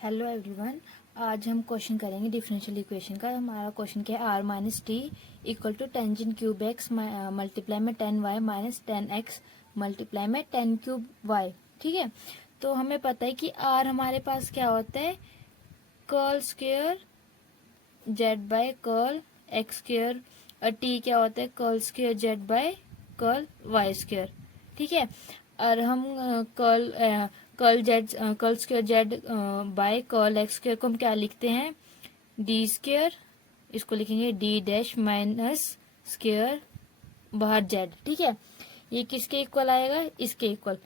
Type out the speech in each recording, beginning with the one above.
Hello everyone. आज हम question करेंगे डिफरेंशियल इक्वेशन का। हमारा क्वेश्चन क्या है, R minus T equal to tangent cube X multiply में 10y माइनस 10x मल्टीप्लाई में 10 क्यूब y। ठीक है, तो हमें पता है कि आर हमारे पास क्या होता है, curl square Z by curl X square, और टी क्या होता है, curl square Z by curl Y square. ठीक है, और हम curl square Z by curl X square को हम क्या लिखते हैं, डी स्क्वेयर। इसको लिखेंगे डी डैश माइनस स्क्वेयर बाहर जेड। ठीक है, ये किसके इक्वल आएगा, इसके equal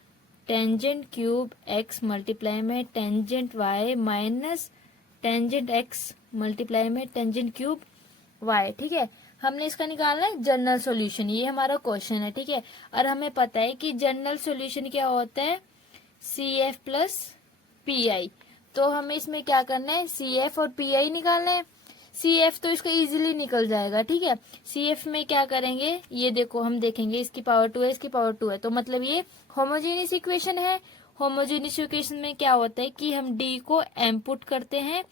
tangent cube X multiply में tangent Y minus tangent X multiply में टेंजेंट क्यूब वाई। ठीक है, हमने इसका निकालना है जनरल सॉल्यूशन, ये हमारा क्वेश्चन है। ठीक है, और हमें पता है कि जनरल सॉल्यूशन क्या होता है, C F plus P I. तो हमें इसमें क्या करना है, सी एफ और पी आई निकालना है। सी एफ तो इसका इजीली निकल जाएगा। ठीक है, सी एफ में क्या करेंगे, ये देखो हम देखेंगे, इसकी पावर 2 है, इसकी पावर 2 है, तो मतलब ये होमोजेनियस इक्वेशन है। होमोजेनियस इक्वेशन में क्या होता है कि हम डी को एम पुट करते हैं,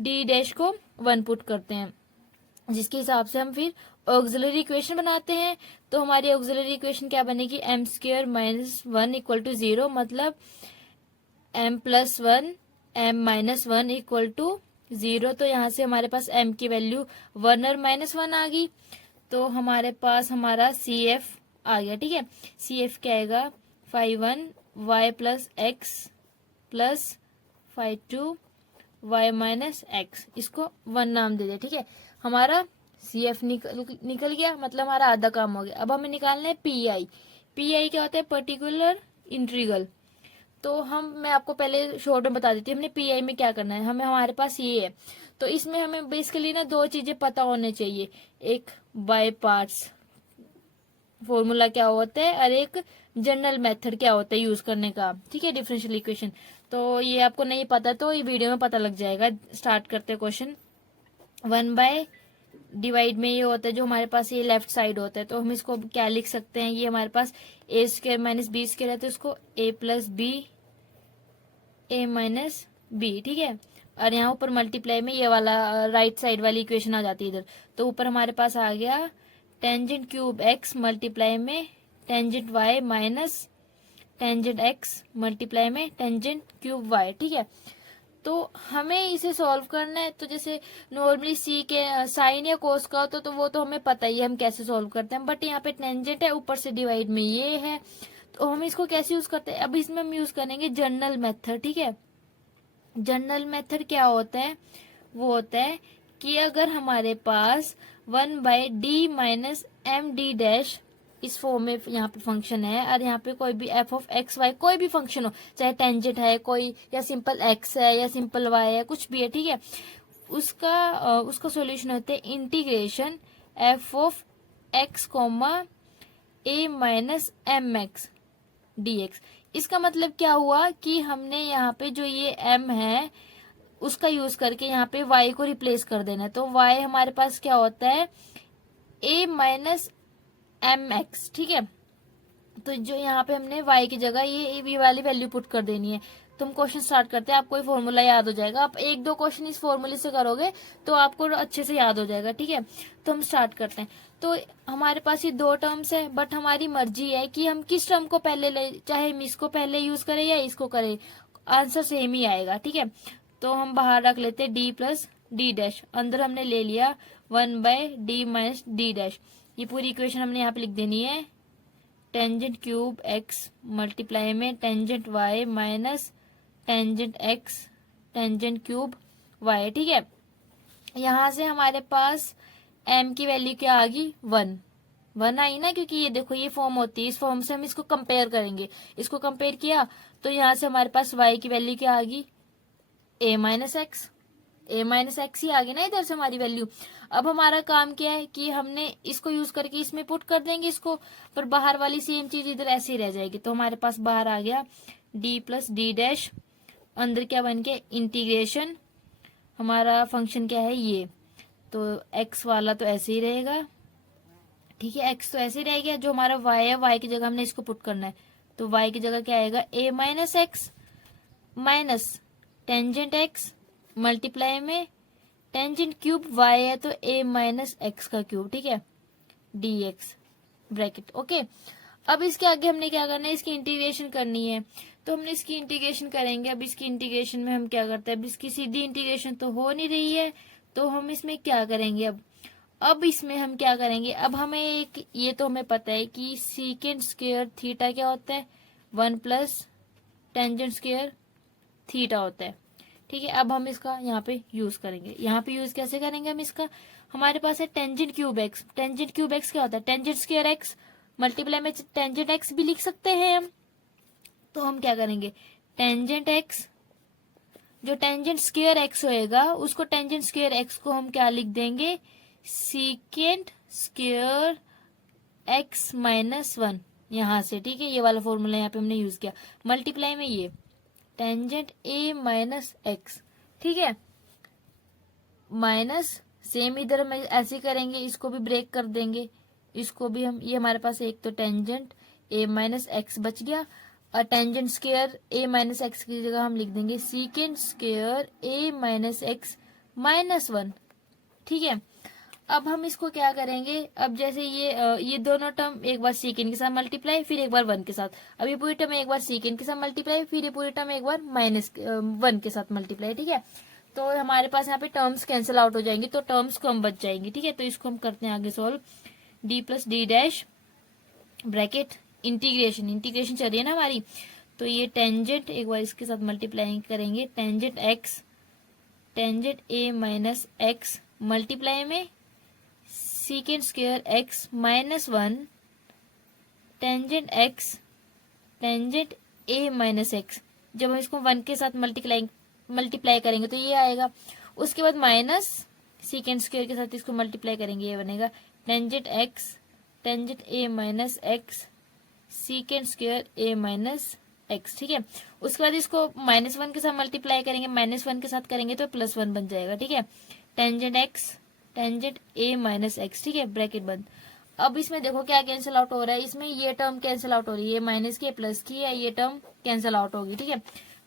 डी डैश को 1 पुट करते हैं, जिसके हिसाब से हम फिर ऑक्सिलरी इक्वेशन बनाते हैं। तो हमारी ऑक्सिलरी इक्वेशन क्या बनेगी, M square minus 1 equal to 0, मतलब M plus 1 M minus 1 equal to 0। तो यहाँ से हमारे पास m की वैल्यू 1 और -1 आ गई, तो हमारे पास हमारा सी एफ आ गया। ठीक है, सी एफ क्या आएगा, 5 y plus x plus 5 y minus x, इसको 1 नाम दे दे। ठीक है, हमारा सी एफ निकल गया, मतलब हमारा आधा काम हो गया। अब हमें निकालना है पी आई। पी आई क्या होता है, पर्टिकुलर इंटीग्रल। तो मैं आपको पहले शॉर्ट में बता देती हूँ हमने पी आई में क्या करना है। हमारे पास ये है, तो इसमें हमें बेसिकली ना दो चीजें पता होने चाहिए, एक बाय पार्ट्स फॉर्मूला क्या होता है, और एक जनरल मेथड क्या होता है यूज करने का। ठीक है, डिफरेंशियल इक्वेशन, तो ये आपको नहीं पता तो ये वीडियो में पता लग जाएगा। स्टार्ट करते हैं क्वेश्चन। 1 बाय डिवाइड में ये होता है, जो हमारे पास ये लेफ्ट साइड होता है, तो हम इसको क्या लिख सकते हैं, ये हमारे पास A square minus B square है, तो इसको A plus B A minus B. ठीक है, और यहाँ ऊपर मल्टीप्लाई में ये वाला राइट साइड वाली इक्वेशन आ जाती है इधर, तो ऊपर हमारे पास आ गया टेंजेंट क्यूब एक्स मल्टीप्लाई में tangent Y minus tangent X multiply में टेंजेंट क्यूब वाई। ठीक है, तो हमें इसे सॉल्व करना है। तो जैसे नॉर्मली सी के साइन या कोस का होता तो वो तो हमें पता ही है हम कैसे सॉल्व करते हैं, बट यहाँ पे टेंजेंट है, ऊपर से डिवाइड में ये है, तो हम इसको कैसे यूज करते हैं। अब इसमें हम यूज करेंगे जनरल मेथड। ठीक है, जनरल मेथड क्या होता है, वो होता है कि अगर हमारे पास 1 by D minus M D dash इस फॉर्म में यहाँ पे फंक्शन है, और यहाँ पे कोई भी एफ ऑफ एक्स वाई कोई भी फंक्शन हो, चाहे टेंजेंट है कोई, या सिंपल एक्स है, या सिंपल वाई है, कुछ भी है। ठीक है, उसका सॉल्यूशन होता है integration F of X comma A minus M X D X. इसका मतलब क्या हुआ कि हमने यहाँ पे जो ये m है उसका यूज करके यहाँ पे y को रिप्लेस कर देना। तो y हमारे पास क्या होता है, a माइनस एम एक्स। ठीक है, तो जो यहाँ पे हमने y की जगह ये वाली वैल्यू पुट कर देनी है। तो हम क्वेश्चन स्टार्ट करते हैं, आपको ये फॉर्मूला याद हो जाएगा। आप एक दो क्वेश्चन इस फॉर्मूले से करोगे तो आपको अच्छे से याद हो जाएगा। ठीक है, तो हम स्टार्ट करते हैं। तो हमारे पास ये दो टर्म्स है, बट हमारी मर्जी है कि हम किस टर्म को पहले ले, चाहे हम इसको पहले यूज करें या इसको करें, आंसर सेम ही आएगा। ठीक है, तो हम बाहर रख लेते हैं डी प्लस डी डैश, अंदर हमने ले लिया 1 by D minus D dash. ये पूरी इक्वेशन हमने यहाँ पे लिख देनी है, टेंजेंट क्यूब एक्स मल्टीप्लाई में tangent Y minus tangent X tangent cube Y. ठीक है, यहाँ से हमारे पास m की वैल्यू क्या आ गई, 1 आई ना, क्योंकि ये देखो ये फॉर्म होती है, इस फॉर्म से हम इसको कंपेयर करेंगे। इसको कंपेयर किया तो यहाँ से हमारे पास y की वैल्यू क्या आ गई, a माइनस एक्स ही आ गई ना इधर से हमारी वैल्यू। अब हमारा काम क्या है कि हमने इसको यूज करके इसमें पुट कर देंगे इसको, पर बाहर वाली सेम चीज इधर ऐसे ही रह जाएगी। तो हमारे पास बाहर आ गया d प्लस डी डैश, अंदर क्या बन के इंटीग्रेशन, हमारा फंक्शन क्या है ये, तो x वाला तो ऐसे ही रहेगा। ठीक है, x तो ऐसे ही रहेगा, जो हमारा y है y की जगह हमने इसको पुट करना है, तो y की जगह क्या आएगा, a minus X minus tangent X multiply में टेंजेंट क्यूब वाई है तो a माइनस एक्स का क्यूब, ठीक है, dx ब्रैकेट। ओके, अब इसके आगे हमने क्या करना है, इसकी इंटीग्रेशन करनी है, तो हमने इसकी इंटीग्रेशन करेंगे। अब इसकी इंटीग्रेशन में हम क्या करते हैं, अब इसकी सीधी इंटीग्रेशन तो हो नहीं रही है, तो हम इसमें क्या करेंगे, अब इसमें हम क्या करेंगे, अब हमें एक ये तो हमें पता है कि सीकेंट स्क्वायर थीटा क्या होता है, 1 प्लस टेंजेंट स्क्वायर थीटा होता है, ठीक है। अब हम इसका यहाँ पे यूज करेंगे। यहाँ पे यूज कैसे करेंगे हम इसका, हमारे पास है tangent cube x. Tangent cube x क्या होता है, टेंजेंट स्क्वायर एक्स मल्टीप्लाई में टेंजेंट एक्स भी लिख सकते हैं हम। तो हम क्या करेंगे, टेंजेंट एक्स, जो टेंजेंट स्क्वायर एक्स होएगा उसको टेंजेंट स्क्वायर एक्स को हम क्या लिख देंगे, सीकेंट स्क्वायर एक्स माइनस 1, यहां से, ठीक है। ये वाला फॉर्मूला यहाँ पे हमने यूज किया। मल्टीप्लाई में ये टेंजेंट ए माइनस एक्स, ठीक है, माइनस सेम इधर हम ऐसे करेंगे, इसको भी ब्रेक कर देंगे, इसको भी हम, ये हमारे पास एक तो टेंजेंट ए माइनस एक्स बच गया, और tangent square A minus x की जगह हम लिख देंगे secant square A minus X minus 1, ठीक है। अब हम इसको क्या करेंगे, अब जैसे ये दोनों टर्म एक बार सीकेंट के साथ मल्टीप्लाई, फिर एक बार 1 के साथ, अब ये पूरी टर्म एक बार सीकेंट के साथ मल्टीप्लाई, फिर ये पूरी टर्म एक बार माइनस 1 के साथ मल्टीप्लाई, ठीक है। तो हमारे पास यहाँ पे टर्म्स कैंसिल आउट हो जाएंगी, तो टर्म्स कम बच जाएंगी, ठीक है। तो इसको हम करते हैं आगे solve, D plus D dash bracket integration चल रही है ना हमारी, तो ये टेंजेंट एक बार इसके साथ मल्टीप्लाई करेंगे, tangent X tangent A minus X multiply में secant square X minus 1 tangent X tangent A minus X, जब हम इसको 1 के साथ मल्टीप्लाई करेंगे तो ये आएगा, उसके बाद माइनस सीकेंट स्क्वायर के साथ इसको मल्टीप्लाई करेंगे, ये बनेगा tangent X tangent A minus x secant square A minus x, ठीक है। उसके बाद इसको -1 के साथ मल्टीप्लाई करेंगे, -1 के साथ करेंगे तो +1 बन जाएगा, ठीक है। Tangent X tangent A minus x, ठीक है, ब्रैकेट बंद। अब इसमें देखो क्या कैंसिल आउट हो रहा है, इसमें ये टर्म कैंसिल आउट हो रही है, माइनस की प्लस की है, ये टर्म कैंसिल आउट होगी, ठीक है।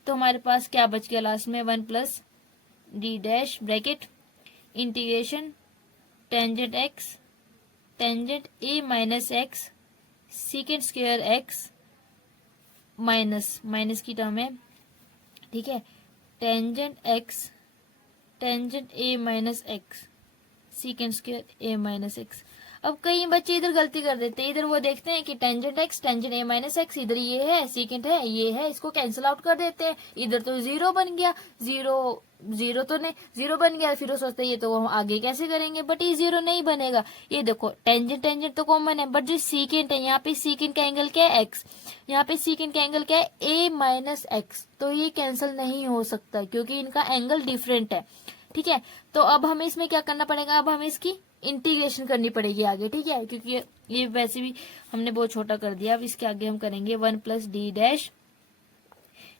तो हमारे पास क्या बच गया लास्ट में, 1 plus D dash bracket integration tangent X tangent A minus x secant square X minus की टर्म है, ठीक है, tangent X tangent A minus x secant square A minus x. अब कई बच्चे इधर गलती कर देते हैं, इधर वो देखते हैं कि tangent X tangent A minus x, इधर ये है सीकेंट है ये है, इसको कैंसिल आउट कर देते हैं, इधर तो 0 बन गया, जीरो तो नहीं, 0 बन गया, फिर वो सोचते हैं ये तो हम आगे कैसे करेंगे, बट ये 0 नहीं बनेगा। ये देखो टेंजेंट तो कॉमन है, बट जो सीकेंट है, यहाँ पे सीकेंट का एंगल क्या है, एक्स, यहाँ पे सीकेंट का एंगल क्या है, ए माइनस एक्स, तो ये कैंसिल नहीं हो सकता क्योंकि इनका एंगल डिफरेंट है, ठीक है। तो अब हमें इसमें क्या करना पड़ेगा, अब हमें इसकी इंटीग्रेशन करनी पड़ेगी आगे, ठीक है, क्योंकि ये वैसे भी हमने बहुत छोटा कर दिया। अब इसके आगे हम करेंगे 1 प्लस डी डैश,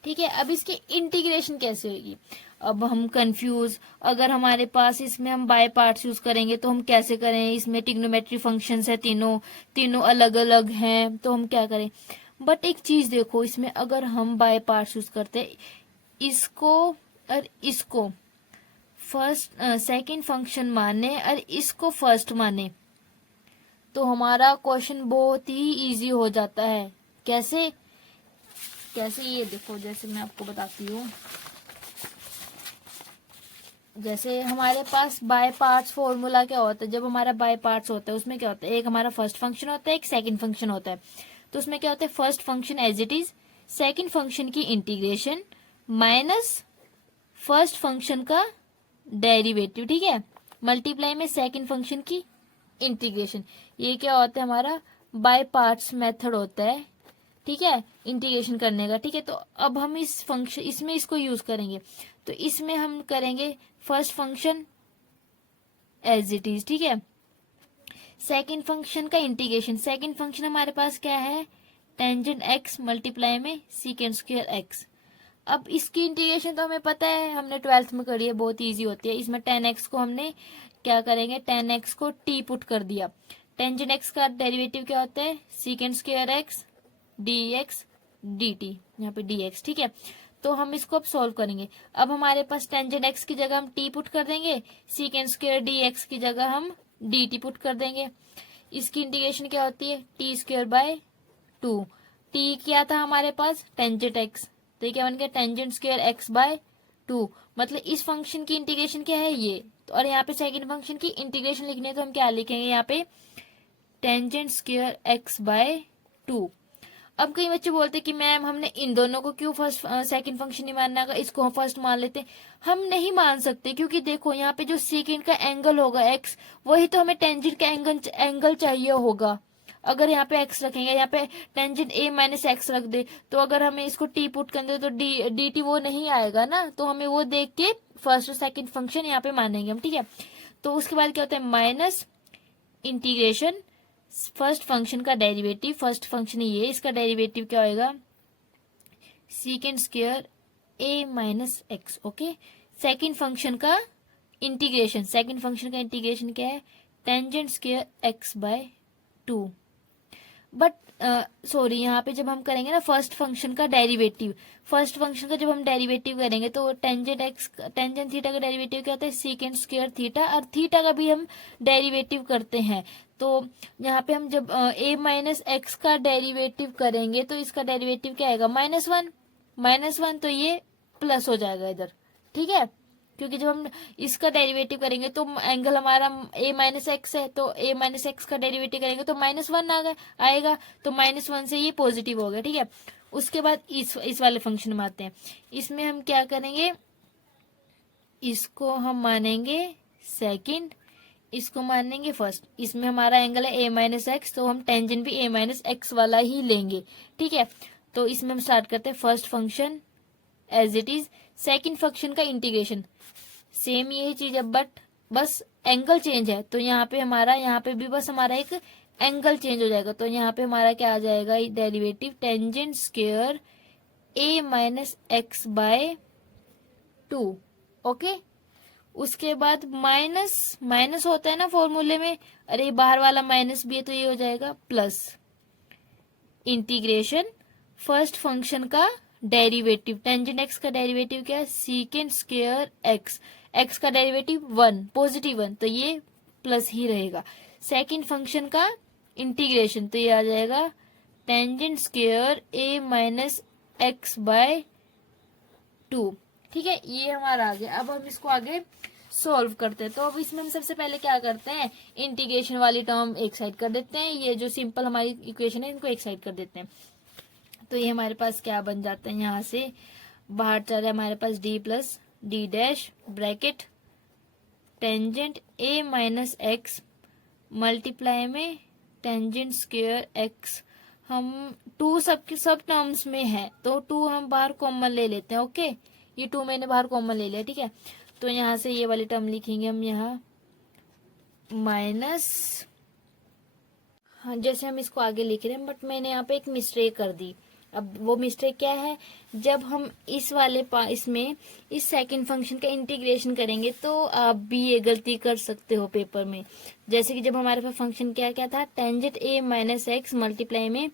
ठीक है। अब इसकी इंटीग्रेशन कैसे होगी, अब हम कंफ्यूज, अगर हमारे पास इसमें हम बाय पार्ट्स यूज करेंगे तो हम कैसे करें, इसमें ट्रिग्नोमेट्री फंक्शंस है, तीनों अलग अलग हैं, तो हम क्या करें। बट एक चीज देखो, इसमें अगर हम बाय पार्ट्स यूज करते इसको और इसको फर्स्ट सेकंड फंक्शन माने और इसको फर्स्ट माने, तो हमारा क्वेश्चन बहुत ही इजी हो जाता है। कैसे ये देखो, जैसे मैं आपको बताती हूँ, जैसे हमारे पास बाय पार्ट्स फॉर्मूला क्या होता है, जब हमारा बाय पार्ट्स होता है उसमें क्या होता है, एक हमारा फर्स्ट फंक्शन होता है, एक सेकंड फंक्शन होता है। तो उसमें क्या होता है, first function as it is, second function की इंटीग्रेशन माइनस फर्स्ट फंक्शन का डेरिवेटिव, ठीक है, मल्टीप्लाई में सेकंड फंक्शन की इंटीग्रेशन। ये क्या होता है, हमारा बाय पार्ट्स मेथड होता है, ठीक है, इंटीग्रेशन करने का, ठीक है। तो अब हम इस फंक्शन इसमें इसको यूज करेंगे, तो इसमें हम करेंगे first function as it is, ठीक है, सेकंड फंक्शन का इंटीग्रेशन। सेकंड फंक्शन हमारे पास क्या है, टेंजेंट एक्स मल्टीप्लाई में सीकेंट स्क्वायर एक्स। अब इसकी इंटीग्रेशन तो हमें पता है, हमने 12th में करी है, बहुत इजी होती है। इसमें 10x को हमने क्या करेंगे, 10x को t पुट कर दिया, टेंजेंट x का डेरिवेटिव क्या होता है, secant square x dx dt, यहाँ पे dx, ठीक है। तो हम इसको अब सॉल्व करेंगे। अब हमारे पास टेंजेंट एक्स की जगह हम टी पुट कर देंगे, सीकेंड स्क्वायर डी एक्स की जगह हम डी टी पुट कर देंगे। इसकी इंटीग्रेशन क्या होती है, टी स्क्वायर बाय 2। टी क्या था हमारे पास, टेंजेंट एक्स, तो ये क्या बन गया, टेंजेंट स्क्वायर एक्स बाय 2। मतलब इस फंक्शन की इंटीग्रेशन क्या है, ये। तो और यहाँ पे सेकंड फंक्शन की इंटीग्रेशन लिखनी है तो हम क्या लिखेंगे यहाँ पे, टेंजेंट स्क्वायर एक्स बाय 2। अब कई बच्चे बोलते हैं कि मैम हमने इन दोनों को क्यों फर्स्ट सेकंड फंक्शन नहीं मानना, इसको हम फर्स्ट मान लेते। हम नहीं मान सकते, क्योंकि देखो यहाँ पे जो सेकंड का एंगल होगा एक्स, वही तो हमें टेंजेंट का एंगल चाहिए होगा। अगर यहाँ पे एक्स रखेंगे, यहाँ पे टेंजेंट ए माइनस एक्स रख दे, तो अगर हमें इसको टी पुट कर दे तो डी टी वो नहीं आएगा ना, तो हमें वो देख के फर्स्ट और सेकंड फंक्शन यहाँ पे मानेंगे हम, ठीक है। तो उसके बाद क्या होता है, माइनस इंटीग्रेशन फर्स्ट फंक्शन का डेरिवेटिव, फर्स्ट फंक्शन ये, इसका डेरिवेटिव क्या होएगा, secant square A minus X. Okay, second function का इंटीग्रेशन, सेकंड फंक्शन का इंटीग्रेशन क्या है, tangent square X by 2। But sorry, यहाँ पे जब हम करेंगे ना फर्स्ट फंक्शन का डेरिवेटिव, फर्स्ट फंक्शन का जब हम डेरिवेटिव करेंगे तो टेंजेंट थीटा का डेरिवेटिव क्या होता है, सीकेंड स्क्वायर थीटा, और थीटा का भी हम डेरिवेटिव करते हैं। तो यहाँ पे हम जब a माइनस एक्स का डेरिवेटिव करेंगे तो इसका डेरिवेटिव क्या आएगा, -1, तो ये प्लस हो जाएगा इधर, ठीक है। क्योंकि जब हम इसका डेरिवेटिव करेंगे तो एंगल हमारा a माइनस एक्स है, तो a माइनस एक्स का डेरिवेटिव करेंगे तो -1 आएगा, तो -1 से ये पॉजिटिव हो गया, ठीक है। उसके बाद इस वाले फंक्शन में आते हैं। इसमें हम क्या करेंगे, इसको हम मानेंगे सेकंड, इसको मानेंगे फर्स्ट। इसमें हमारा एंगल है a माइनस एक्स, तो हम टेंजेंट भी a माइनस एक्स वाला ही लेंगे, ठीक है। तो इसमें हम स्टार्ट करते हैं first function as it is, second function का इंटीग्रेशन सेम यही चीज है, बट बस एंगल चेंज है। तो यहाँ पे भी बस हमारा एक एंगल चेंज हो जाएगा। तो यहाँ पे हमारा क्या आ जाएगा, derivative tangent square a minus X by 2। Okay, उसके बाद माइनस होता है ना फॉर्मूले में, अरे बाहर वाला माइनस भी है तो ये हो जाएगा प्लस, इंटीग्रेशन फर्स्ट फंक्शन का डेरिवेटिव, टेंजेंट एक्स का डेरिवेटिव क्या है, सीकेंड स्क्वायर एक्स, एक्स का डेरिवेटिव 1, पॉजिटिव 1, तो ये प्लस ही रहेगा। सेकंड फंक्शन का इंटीग्रेशन, तो ये आ जाएगा tangent square a minus X by 2, ठीक है। ये हमारा आ गया। अब हम इसको आगे सॉल्व करते हैं। तो अब इसमें हम सबसे पहले क्या करते हैं, इंटीग्रेशन वाली टर्म एक साइड कर देते हैं, ये जो सिंपल हमारी इक्वेशन है इनको एक साइड कर देते हैं। तो ये हमारे पास क्या बन जाता है, यहाँ से बाहर चल रहा है हमारे पास d plus D dash bracket tangent a minus X multiply में टेंजेंट स्क्वायर एक्स। हम 2 सब टर्म्स में है, तो 2 हम बाहर कॉमन ले लेते हैं। ओके, ये 2 मैंने बाहर कॉमन ले लिया, ठीक है। तो यहाँ से ये वाली टर्म लिखेंगे हम यहाँ माइनस, हाँ जैसे हम इसको आगे लिख रहे हैं, बट मैंने यहाँ पे एक मिस्टेक कर दी। अब वो मिस्टेक क्या है, जब हम इस वाले इसमें इस सेकंड फंक्शन का इंटीग्रेशन करेंगे तो आप भी ये गलती कर सकते हो पेपर में। जैसे कि जब हमारे पास फंक्शन क्या क्या था, tangent a minus X multiply में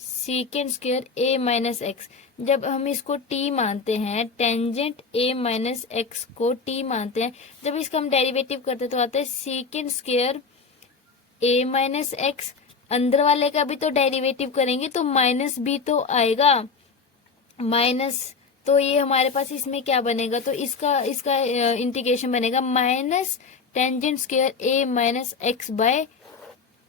secant square a minus X. जब हम इसको t मानते हैं, टेंजेंट a माइनस एक्स को t मानते हैं, जब इसका हम डेरिवेटिव करते तो आता है सीकेंड स्क्वायर a माइनस एक्स। अंदर वाले का भी तो डेरिवेटिव करेंगे तो माइनस भी तो आएगा, माइनस। तो ये हमारे पास इसमें क्या बनेगा, तो इसका इंटीग्रेशन बनेगा minus tangent square a minus X by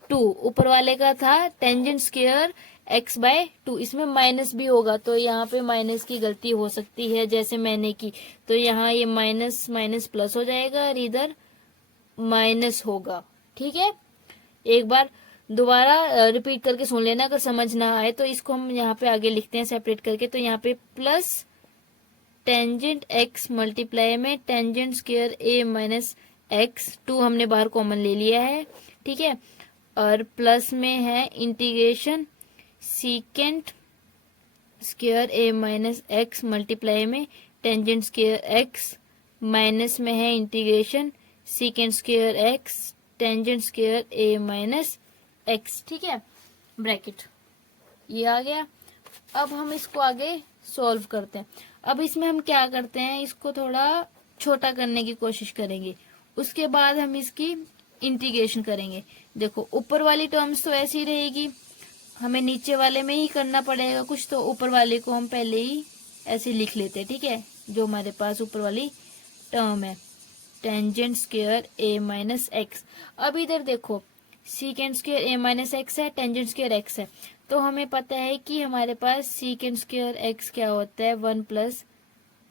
2। ऊपर वाले का था टेंजेंट स्क्वायर x बाय 2, इसमें माइनस भी होगा, तो यहाँ पे माइनस की गलती हो सकती है जैसे मैंने की। तो यहाँ ये माइनस माइनस प्लस हो जाएगा और इधर माइनस होगा, ठीक है। एक बार दोबारा रिपीट करके सुन लेना, अगर समझ ना आए तो इसको हम यहाँ पे आगे लिखते हैं सेपरेट करके। तो यहाँ पे प्लस टेंजेंट x मल्टीप्लाई में tangent square a minus x, 2 हमने बाहर कॉमन ले लिया है, ठीक है। और प्लस में है integration secant square a minus X multiply में टेंजेंट स्क्वायर x, माइनस में है integration secant square x tangent square a minus x, ठीक है, ब्रैकेट ये आ गया। अब हम इसको आगे सॉल्व करते हैं। अब इसमें हम क्या करते हैं, इसको थोड़ा छोटा करने की कोशिश करेंगे, उसके बाद हम इसकी इंटीग्रेशन करेंगे। देखो ऊपर वाली टर्म्स तो ऐसी ही रहेगी, हमें नीचे वाले में ही करना पड़ेगा कुछ, तो ऊपर वाले को हम पहले ही ऐसे लिख लेते हैं, ठीक है। जो हमारे पास ऊपर वाली टर्म है tangent square a minus x. अब इधर देखो सीकेंड स्क्वायर a माइनस एक्स है, टेंजेंट स्क्वायर x है, तो हमें पता है कि हमारे पास सीकेंड स्क्वायर x क्या होता है, 1 प्लस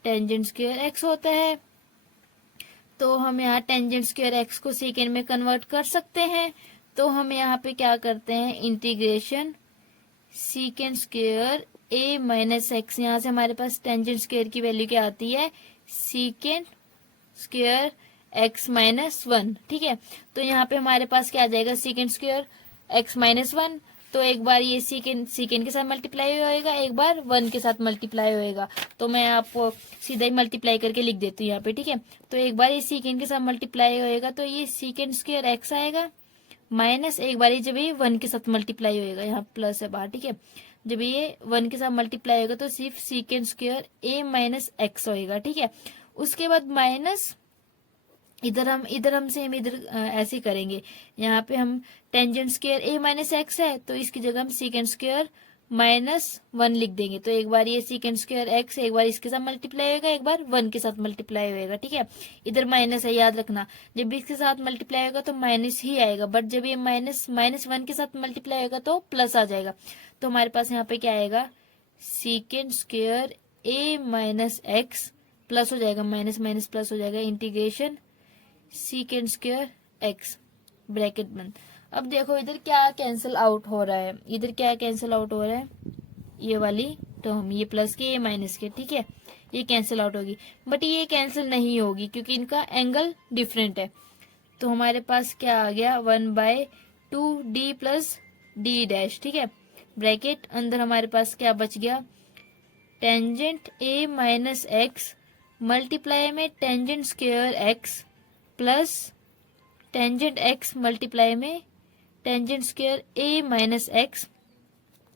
टेंजेंट स्क्वायर x होता है। तो हम यहाँ टेंजेंट स्क्वायर x को सेकेंड में कन्वर्ट कर सकते हैं। तो हम यहाँ पे क्या करते हैं, integration secant square a minus x, यहाँ से हमारे पास टेंजेंट स्क्वायर की वैल्यू क्या आती है, सीकेंड स्क्वायर x माइनस 1, ठीक है। तो यहाँ पे हमारे पास क्या आ जाएगा, सीकेंड स्क्वायर x माइनस 1। तो एक बार ये सीकेंड के साथ मल्टीप्लाई होएगा, एक बार 1 के साथ मल्टीप्लाई होएगा। तो मैं आपको सीधा ही मल्टीप्लाई करके लिख देती हूँ यहाँ पे, ठीक है। तो एक बार ये सीकेंड के साथ मल्टीप्लाई होएगा तो ये सीकेंड स्क्वायर x आएगा, माइनस एक बार जब ये 1 के साथ मल्टीप्लाई होएगा, यहाँ प्लस है बाहर, ठीक है। जब ये 1 के साथ मल्टीप्लाई होगा तो सिर्फ सीकेंड स्क्वायर a माइनस एक्स होएगा, ठीक है। उसके बाद माइनस इधर हम सेम इधर ऐसे करेंगे, यहाँ पे हम tangent square a minus x है तो इसकी जगह हम सीकेंड स्क्वायर माइनस 1 लिख देंगे। तो एक बार ये सीकेंड स्क्वायर x एक बार इसके साथ मल्टीप्लाई होगा, एक बार 1 के साथ मल्टीप्लाई होएगा, ठीक है। इधर माइनस है, याद रखना, जब भी इसके साथ मल्टीप्लाई होगा तो माइनस ही आएगा, बट जब ये माइनस 1 के साथ मल्टीप्लाई होगा तो प्लस आ जाएगा। तो हमारे पास यहाँ पे क्या आएगा, सीकेंड square a minus X plus हो जाएगा, माइनस माइनस प्लस हो जाएगा, integration secant square x bracket बंद। अब देखो इधर क्या कैंसिल आउट हो रहा है, इधर क्या कैंसिल आउट हो रहा है, ये वाली टर्म, ये प्लस के ये माइनस के, ठीक है, ये कैंसिल आउट होगी। बट ये कैंसिल नहीं होगी क्योंकि इनका एंगल डिफरेंट है। तो हमारे पास क्या आ गया, 1/2d प्लस d डैश, ठीक है, ब्रैकेट अंदर हमारे पास क्या बच गया, tangent a minus X multiply में tangent square x plus tangent x multiply में tangent square a minus X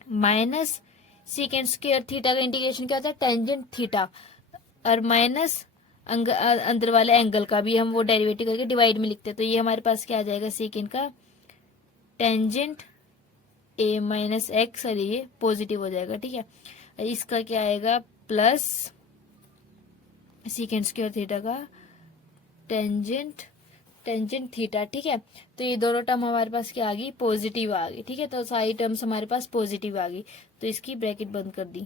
minus secant square theta का इंटीग्रेशन क्या होता है, टेंजेंट थीटा, और माइनस अंदर वाले एंगल का भी हम वो डेरिवेटिव करके डिवाइड में लिखते हैं। तो ये हमारे पास क्या आ जाएगा, सीकेंड का टेंजेंट a माइनस एक्स, और ये पॉजिटिव हो जाएगा, ठीक है। इसका क्या आएगा, प्लस सीकेंड स्क्वायर थीटा का टेंजेंट थीटा, ठीक है। तो ये दोनों टर्म हमारे पास क्या आ गई, पॉजिटिव आ गई, ठीक है। तो सारी टर्म्स हमारे पास पॉजिटिव आ गई, तो इसकी ब्रैकेट बंद कर दी।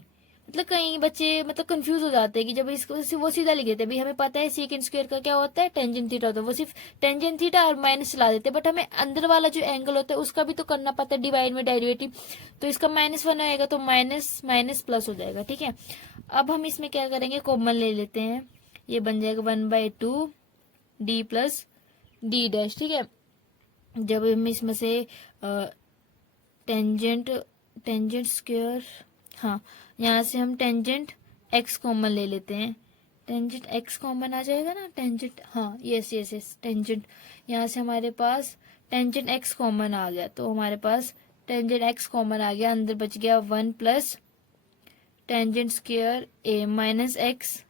मतलब कई बच्चे मतलब कंफ्यूज हो जाते हैं कि जब इसको वो सीधा लिख देते हैं, भाई हमें पता है सीकेंड स्क्वायर का क्या होता है, टेंजेंट थीटा होता है, वो सिर्फ टेंजेंट थीटा और माइनस चला देते हैं, बट हमें अंदर वाला जो एंगल होता है उसका भी तो करना पड़ता है डिवाइड में डेरिवेटिव। तो इसका -1 आएगा तो माइनस माइनस प्लस हो जाएगा, ठीक है। अब हम इसमें क्या करेंगे, कॉमन ले लेते हैं, ये बन जाएगा 1/2d प्लस d डैश, ठीक है। जब हम इसमें से टेंजेंट स्क्वायर, हाँ यहाँ से हम टेंजेंट x कॉमन ले लेते हैं, टेंजेंट x कॉमन आ जाएगा ना, टेंजेंट, हाँ यस यस यस, टेंजेंट, यहाँ से हमारे पास टेंजेंट x कॉमन आ गया, तो हमारे पास टेंजेंट x कॉमन आ गया, अंदर बच गया 1 plus tangent square a minus X,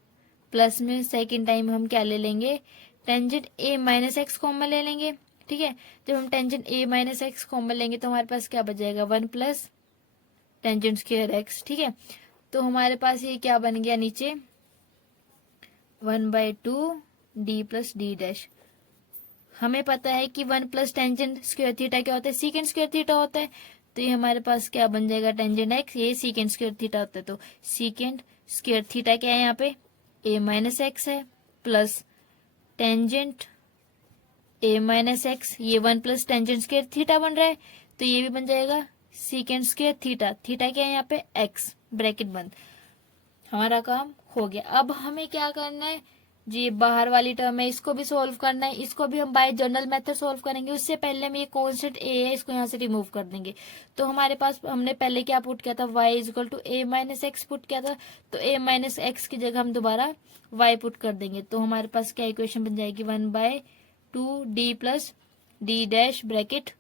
plus में सेकेंड टाइम हम क्या ले लेंगे, tangent a minus x common ले लेंगे, ठीक है। जब हम tangent a minus x common लेंगे तो हमारे पास क्या बच जाएगा, 1 प्लस टेंजेंट स्क्वायर x, ठीक है। तो हमारे पास ये क्या बन गया, नीचे 1/2d प्लस d डैश। हमें पता है कि 1 प्लस टेंजेंट स्क्वायर थीटा क्या होता है, सीकेंड स्क्वायर थीटा होता है। तो ये हमारे पास क्या बन जाएगा, टेंजेंट x, ये सीकेंड स्क्वायर थीटा होता है, तो सीकेंड स्क्वायर थीटा क्या है यहाँ पे, a माइनस एक्स है, plus tangent a minus x, ये 1 प्लस टेंजेंट स्क्वायर थीटा बन रहा है, तो ये भी बन जाएगा सीकेंड स्क्वायर थीटा, थीटा क्या है यहाँ पे, x, ब्रैकेट बंद। हमारा काम हो गया। अब हमें क्या करना है जी, बाहर वाली टर्म है इसको भी सोल्व करना है, इसको भी हम बाय जनरल मेथड सोल्व करेंगे। उससे पहले हम ये कांस्टेंट a है इसको यहाँ से रिमूव कर देंगे। तो हमारे पास हमने पहले क्या पुट किया था, y equal to a minus X put किया था, तो a माइनस एक्स की जगह हम दोबारा y पुट कर देंगे। तो हमारे पास क्या इक्वेशन बन जाएगी, 1/2d plus d dash bracket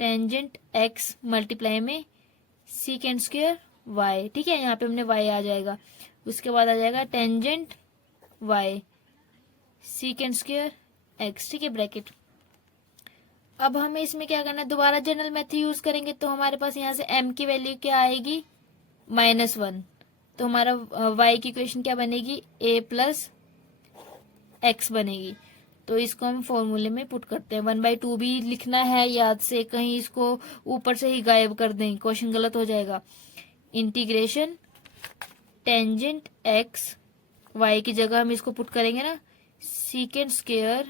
tangent x multiply में सीकेंड स्क्वायर वाई, ठीक है, यहाँ पे हमने वाई आ जाएगा। उसके बाद आ जाएगा tangent Y secant square X, ठीक है, ब्रैकेट। अब हमें इसमें क्या करना है, दोबारा जनरल मेथड यूज करेंगे, तो हमारे पास यहाँ से m की वैल्यू क्या आएगी, -1। तो हमारा y की इक्वेशन क्या बनेगी, a प्लस एक्स बनेगी। तो इसको हम फॉर्मूले में पुट करते हैं। 1/2 भी लिखना है याद से, कहीं इसको ऊपर से ही गायब कर दें, क्वेश्चन गलत हो जाएगा। इंटीग्रेशन टेंजेंट एक्स, वाई की जगह हम इसको पुट करेंगे ना, सीकेंड square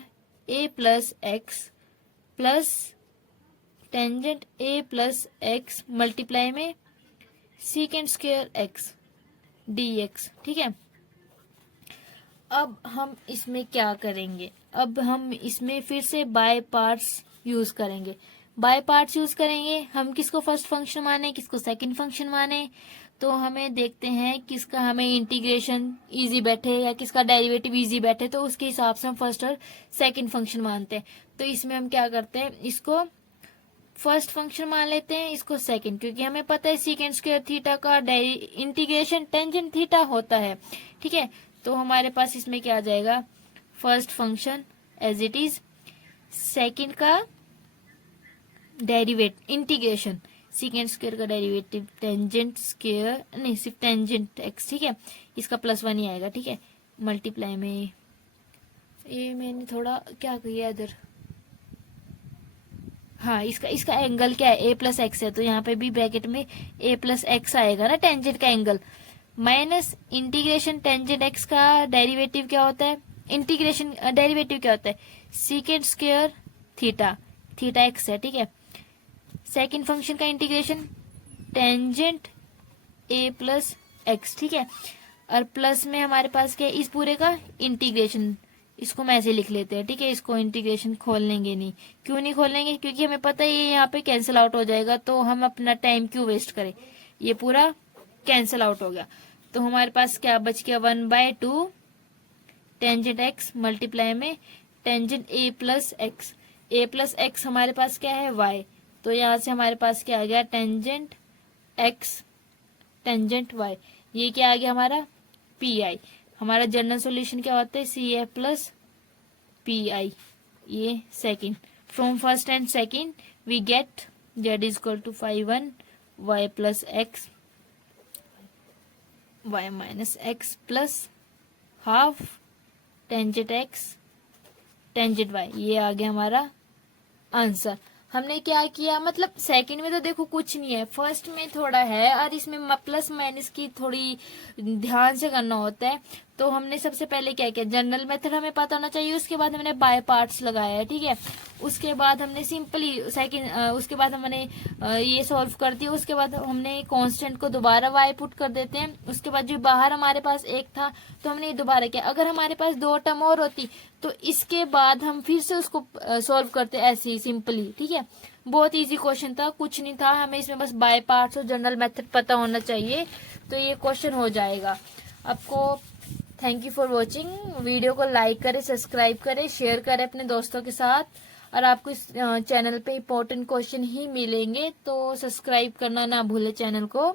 a plus x plus tangent a plus x multiply में सीकेंड स्क्वायर एक्स dx, ठीक है। अब हम इसमें क्या करेंगे, अब हम इसमें फिर से बाय पार्ट्स यूज करेंगे। बाय पार्ट्स यूज करेंगे, हम किसको फर्स्ट फंक्शन माने, किसको सेकंड फंक्शन माने, तो हमें देखते हैं किसका हमें इंटीग्रेशन इजी बैठे या किसका डेरिवेटिव इजी बैठे, तो उसके हिसाब से हम फर्स्ट और सेकंड फंक्शन मानते हैं। तो इसमें हम क्या करते हैं, इसको फर्स्ट फंक्शन मान लेते हैं, इसको सेकंड, क्योंकि हमें पता है सीकेंड स्क्वायर थीटा का इंटीग्रेशन टेंजेंट थीटा होता है, ठीक है। तो हमारे पास इसमें क्या आ जाएगा, first function as it is, second का डेरिवेटिव इंटीग्रेशन सीकेंड स्क्वायर का डेरिवेटिव टेंजेंट स्क्वायर, नहीं सिर्फ टेंजेंट एक्स, ठीक है, इसका +1 ही आएगा, ठीक है, मल्टीप्लाई में, ये मैंने थोड़ा क्या किया इधर, हाँ, इसका एंगल क्या है, a प्लस एक्स है, तो यहाँ पे भी ब्रैकेट में a प्लस एक्स आएगा ना, टेंजेंट का angle, minus integration tangent x का डेरिवेटिव क्या होता है, इंटीग्रेशन डेरिवेटिव क्या होता है, सीकेंड स्क्वायर थीटा, थीटा एक्स है, ठीक है। सेकंड फंक्शन का integration tangent a plus x, ठीक है, और प्लस में हमारे पास क्या है, इस पूरे का इंटीग्रेशन, इसको हम ऐसे लिख लेते हैं, ठीक है, इसको इंटीग्रेशन खोल लेंगे नहीं, क्यों नहीं खोल लेंगे, क्योंकि हमें पता है ये यहाँ पे कैंसिल आउट हो जाएगा, तो हम अपना टाइम क्यों वेस्ट करें, ये पूरा कैंसिल आउट हो गया। तो हमारे पास क्या बच गया, 1/2 टेंजेंट एक्स मल्टीप्लाई में tangent a plus x, a plus x हमारे पास क्या है, y, तो यहाँ से हमारे पास क्या आ गया, टेंजेंट एक्स टेंजेंट y, ये क्या आ गया हमारा pi। हमारा जनरल सॉल्यूशन क्या होता है, CF प्लस PI, ये second, from first and second we get z is equal to 5/1 y plus X y minus X plus half tangent X tangent y, ये आ गया हमारा आंसर। हमने क्या किया, मतलब सेकंड में तो देखो कुछ नहीं है, फर्स्ट में थोड़ा है, और इसमें प्लस माइनस की थोड़ी ध्यान से करना होता है। तो हमने सबसे पहले क्या किया, जनरल मेथड हमें पता होना चाहिए, उसके बाद हमने बाय पार्ट्स लगाया है, ठीक है। उसके बाद हमने सिंपली सेकंड, उसके बाद हमने ये सॉल्व कर दिया, उसके बाद हमने कांस्टेंट को दोबारा y पुट कर देते हैं, उसके बाद जो बाहर हमारे पास एक था तो हमने ये दोबारा किया। अगर हमारे पास 2 टर्म और होती तो इसके बाद हम फिर से उसको सॉल्व करते ऐसे ही सिंपली, ठीक है। बहुत इजी क्वेश्चन था, कुछ नहीं था, हमें इसमें बस बाय पार्ट्स और जनरल मेथड पता होना चाहिए, तो ये क्वेश्चन हो जाएगा आपको। Thank you for watching, video को लाइक करें, सब्सक्राइब करें, शेयर करें अपने दोस्तों के साथ, और आपको इस चैनल पे इम्पोर्टेंट क्वेश्चन ही मिलेंगे, तो सब्सक्राइब करना ना भूले चैनल को।